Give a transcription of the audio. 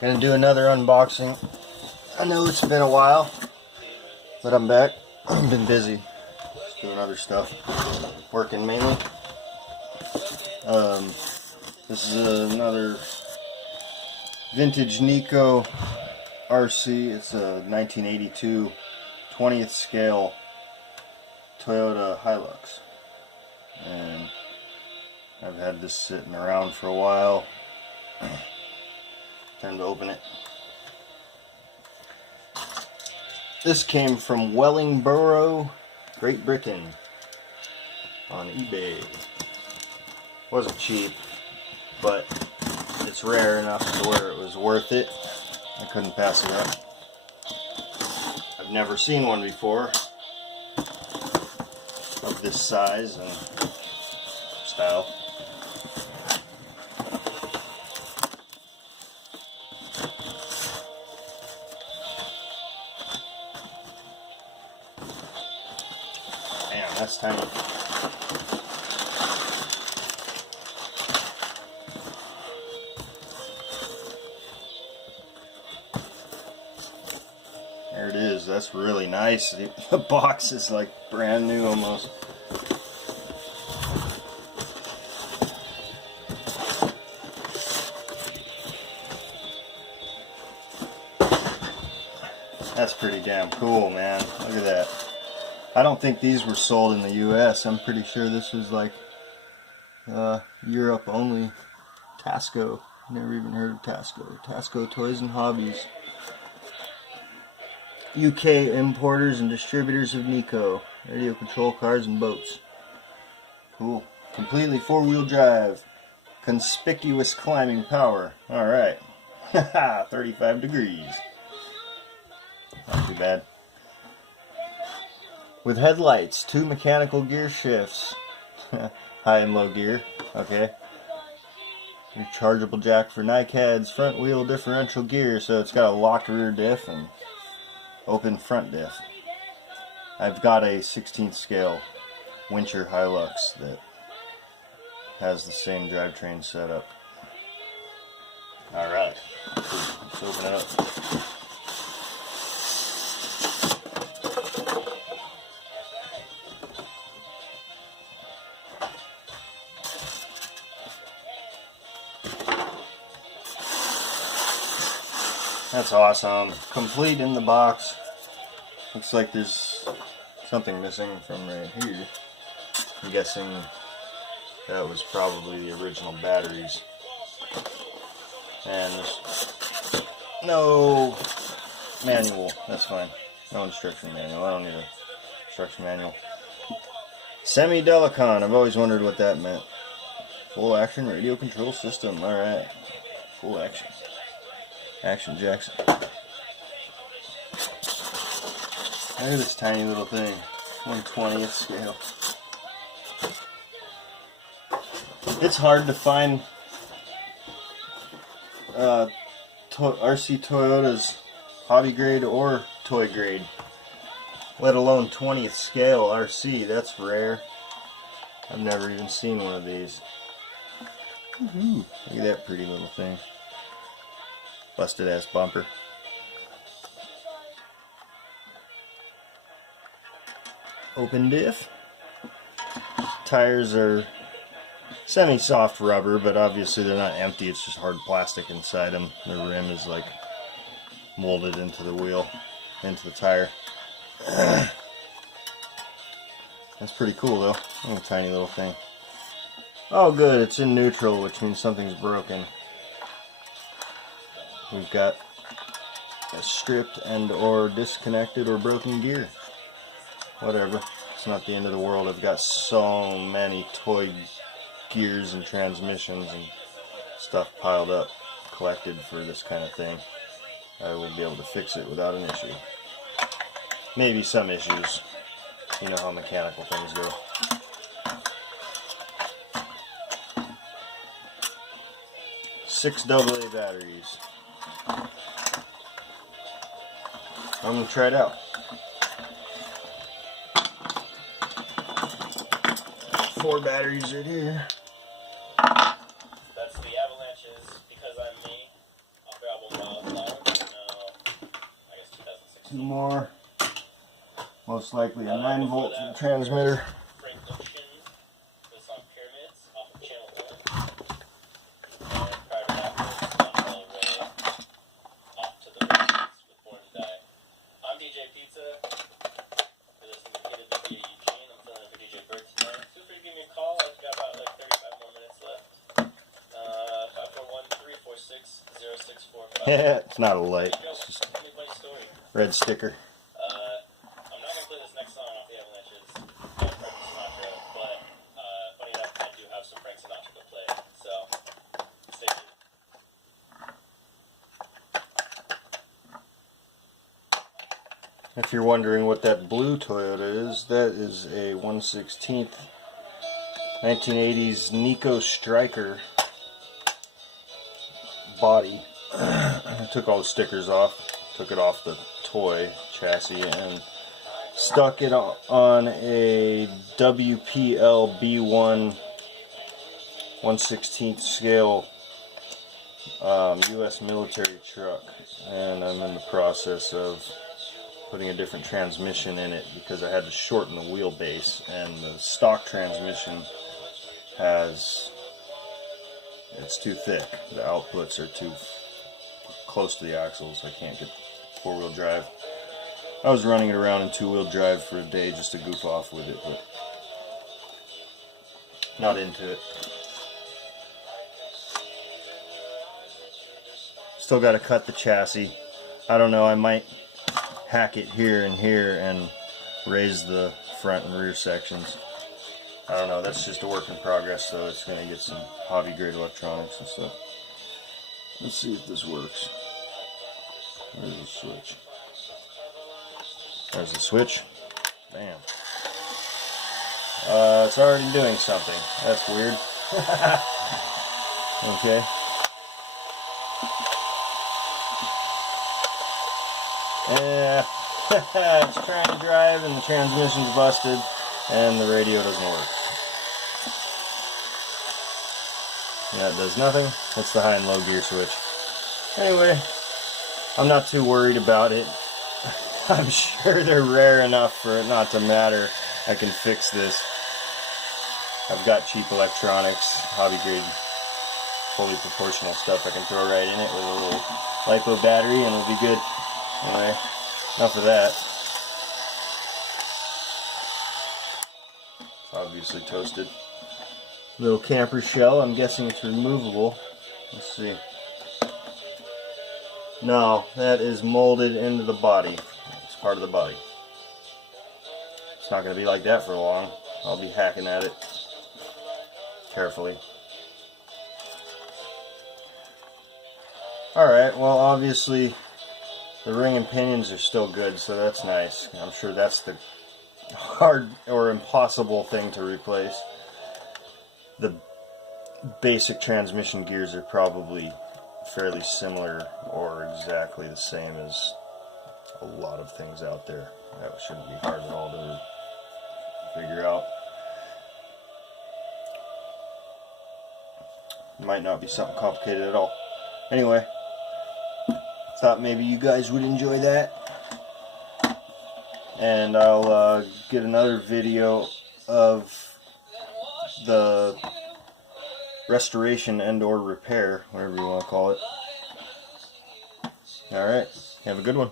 Gonna do another unboxing. I know it's been a while, but I'm back. I've been busy just doing other stuff, working mainly. This is another vintage Nikko RC. It's a 1982 20th scale Toyota Hilux, and I've had this sitting around for a while. Time to open it. This came from Wellingborough, Great Britain, on eBay. Wasn't cheap, but it's rare enough to where it was worth it. I couldn't pass it up. I've never seen one before of this size and style. Man, that's tiny. There it is. That's really nice. The box is like brand new almost. That's pretty damn cool, man. Look at that. I don't think these were sold in the US. I'm pretty sure this was like Europe only. Tasco. Never even heard of Tasco. Tasco Toys and Hobbies. UK importers and distributors of Nikko. Radio control cars and boats. Cool. Completely four-wheel drive. Conspicuous climbing power. Alright. Haha, 35 degrees. Not too bad. With headlights, 2 mechanical gear shifts. High and low gear. Okay. Rechargeable jack for NICADs. Front wheel differential gear. So it's got a locked rear diff and open front diff. I've got a 16th scale Wincher Hilux that has the same drivetrain setup. Alright, let's open it up. That's awesome. Complete in the box. Looks like there's something missing from right here. I'm guessing that was probably the original batteries. And there's no manual. That's fine. No instruction manual. I don't need a instruction manual. Semi-Delicon. I've always wondered what that meant. Full action radio control system. Alright. Full action. Action Jackson. Look at this tiny little thing. 1/20th scale. It's hard to find RC Toyotas hobby grade or toy grade, let alone 20th scale RC. That's rare. I've never even seen one of these. Look at that pretty little thing. Busted ass bumper. Open diff. Tires are semi-soft rubber, but obviously they're not empty. It's just hard plastic inside them. The rim is like molded into the wheel, into the tire. That's pretty cool though. Oh, tiny little thing. Oh good, it's in neutral, which means something's broken. We've got a stripped and or disconnected or broken gear. Whatever. It's not the end of the world. I've got so many toy gears and transmissions and stuff piled up, collected for this kind of thing. I will be able to fix it without an issue. Maybe some issues. You know how mechanical things go. Six AA batteries. I'm going to try it out. 4 batteries right here. That's the avalanches. Because I'm me, I'll grab them all. 2 more. Most likely a 9-volt transmitter. It's not a light, it's just a red sticker. I'm not going to play this next song off the Avalanches by Frank Sinatra, but funny enough, I do have some Frank Sinatra to play, so stay tuned. If you're wondering what that blue Toyota is, that is a 1/16 1980s Nikko Striker body. I took all the stickers off, took it off the toy chassis, and stuck it on a WPL B1 1/16 scale U.S. military truck, and I'm in the process of putting a different transmission in it because I had to shorten the wheelbase, and the stock transmission it's too thick. The outputs are too close to the axles. I can't get 4-wheel drive. I was running it around in 2-wheel drive for a day just to goof off with it, but not into it. Still got to cut the chassis. I don't know, I might hack it here and raise the front and rear sections. I don't know, that's just a work in progress, so it's going to get some hobby grade electronics and stuff. Let's see if this works. Where's the switch? There's the switch. Bam. It's already doing something. That's weird. Okay. Yeah. It's trying to drive and the transmission's busted and the radio doesn't work. Yeah, it does nothing. That's the high and low gear switch. Anyway, I'm not too worried about it. I'm sure they're rare enough for it not to matter. I can fix this. I've got cheap electronics, hobby grade, fully proportional stuff I can throw right in it with a little LiPo battery and it'll be good. Anyway, enough of that. It's obviously toasted. Little camper shell, I'm guessing it's removable. Let's see. No, that is molded into the body. It's part of the body. It's not going to be like that for long. I'll be hacking at it carefully. Alright, well obviously the ring and pinions are still good, so that's nice. I'm sure that's the hard or impossible thing to replace. The basic transmission gears are probably fairly similar or exactly the same as a lot of things out there. That shouldn't be hard at all to figure out. Might not be something complicated at all. Anyway, thought maybe you guys would enjoy that. And I'll get another video of the restoration and or repair, whatever you want to call it. Alright, have a good one.